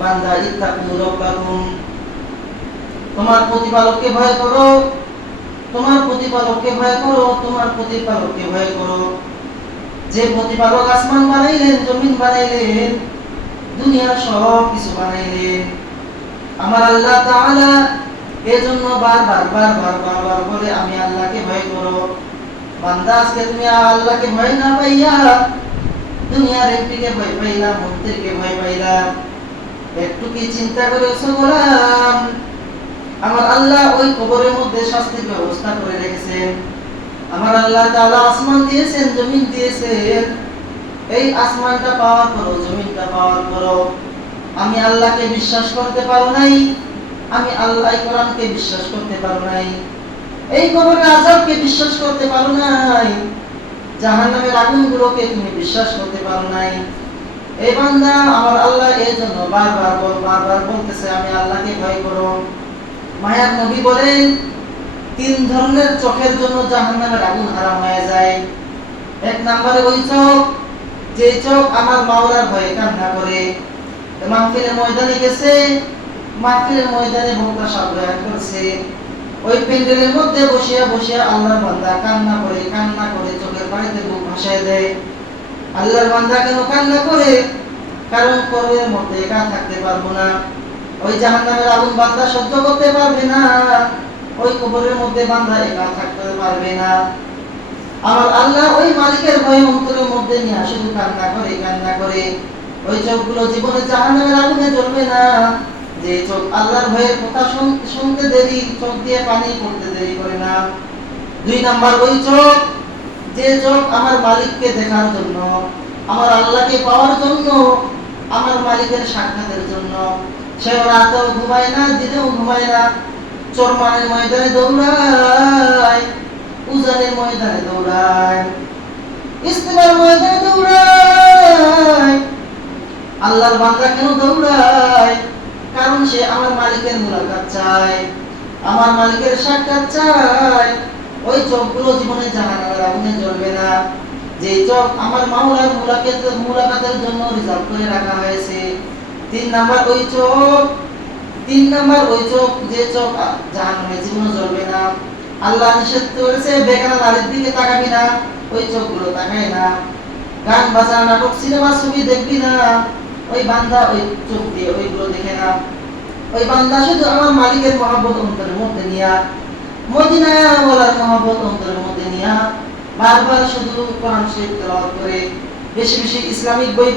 বান্দা ইত্তাকু তোমার প্রতিপালককে ভয় করো, তোমার প্রতিপালককে ভয় করো, তোমার প্রতিপালককে ভয় করো। যে প্রতিপালক আসমান বানাইলেন, জমিন বানাইলেন সব কিছু বানাইলেন। আমার আল্লাহ তাআলা এজন্য বলে, আমি আল্লাহকে ভয় করো। বান্দা, আজকে তুমি আল্লাহকে ভয় না পাইয়া দুনিয়ার একটিকে ভয় পাইলা মন্দিরকে ভয় পাইলা। একটু কি চিন্তা করেছ গোলাম আমার আল্লাহ ওই কবরের মধ্যে শাস্তির ব্যবস্থা করে রেখেছেন। আমার আল্লাহ তাআলা আসমান দিয়েছেন, জমিন দিয়েছেন। এই আসমানটা পাওয়ার পরও জমিনটা পাওয়ার পরও আমি আল্লাহকে বিশ্বাস করতে পারো নাই। আমি আল্লাহ কোরআনকে বিশ্বাস করতে পারো নাই। এই কবরের আযাবকে বিশ্বাস করতে পারো নাই। জাহান্নামের আগুনগুলোকে তুমি বিশ্বাস করতে পারো নাই। এই বান্দা, আমার আল্লাহ এই জন্য বারবার বারবার বলতেছে, আমি আল্লাহকে ভয় করো। মায়ার নবী বলেন, তিন ধরনের চোখের জন্য জাহান্নামের আগুন হারাম হয়ে যায়। এক ওই চোখ, যে চোখ আমার মাওলার ভয়ে কান্না করে। মাহফিলের ময়দানে গেছে, মাহফিলের ময়দানে বক্তা সাবধান করছে। ওই প্যান্ডেলের মধ্যে বসিয়া বসিয়া আল্লাহর বান্দা কান্না করে কান্না করে চোখের পানিতে বুক ভাসায় দেয়। আল্লাহর বান্দা কেন কান্না করে, কারণ কর্মের মধ্যে একা থাকতে পারব না। ওই জাহান্নামের আগুন বান্দা সহ্য করতে পারবে না। ওই কবরের মধ্যে বান্দা একা থাকতে পারবে না। আমার আল্লাহ ওই মালিকের ভয় অন্তরের মধ্যে নিয়ে শুধু কান্না করে কান্না করে। ওই চোখগুলো জীবনে জাহান্নামের আগুনে জ্বলবে না। যে চোখ আল্লাহর ভয়ের কথা শুনতে দেরি, চোখ দিয়ে পানি পড়তে দেরি করে না। দুই নাম্বার, ওই চোখ যে আমার মালিককে দেখার জন্য, আমার আল্লাহকে পাওয়ার জন্য, আমার মালিকের সাক্ষাতের জন্য, সে রাতেও ঘুমায় না, দিনেও ঘুমায় না। চরমানের ময়দানে দৌড়ায়, উজানের ময়দানে দৌড়ায় ইস্তেমার ময়দানে দৌড়ায়। আল্লাহর বান্দা কেন দৌড়ায়? কারণ সে আমার মালিকের মুলাকাত চায়, আমার মালিকের সাক্ষাৎ চায়। ওই চোখগুলো জীবনে জাহান্নামের আগুনে জ্বলবে না। যে চোখ আমার মাওলার মুলাকাত মুলাকাতের জন্য রিজার্ভ করে রাখা হয়েছে। তিন নাম্বার ওই চোখ তিন নাম্বার ওই চোখ যে চোখ জাহান্নামে জীবনে জ্বলবে না। আল্লাহ নিষেধ করেছে বেকার নারীর দিকে তাকাবি না। ওই চোখগুলো তাকায় না। গান বাজনা, নাটক, সিনেমা ছবি দেখবি না। ওই বান্দা ওই চোখ দিয়ে ওইগুলো দেখে না। ওই বান্দা শুধু আমার মালিকের মহাব্বত অন্তরের মধ্যে নিয়া মদিনা ওয়ালার মহাব্বত অন্তরের মধ্যে নিয়া বারবার শুধু কোরআন শরীফ তেলাওয়াত করে বেশি বেশি ইসলামিক বই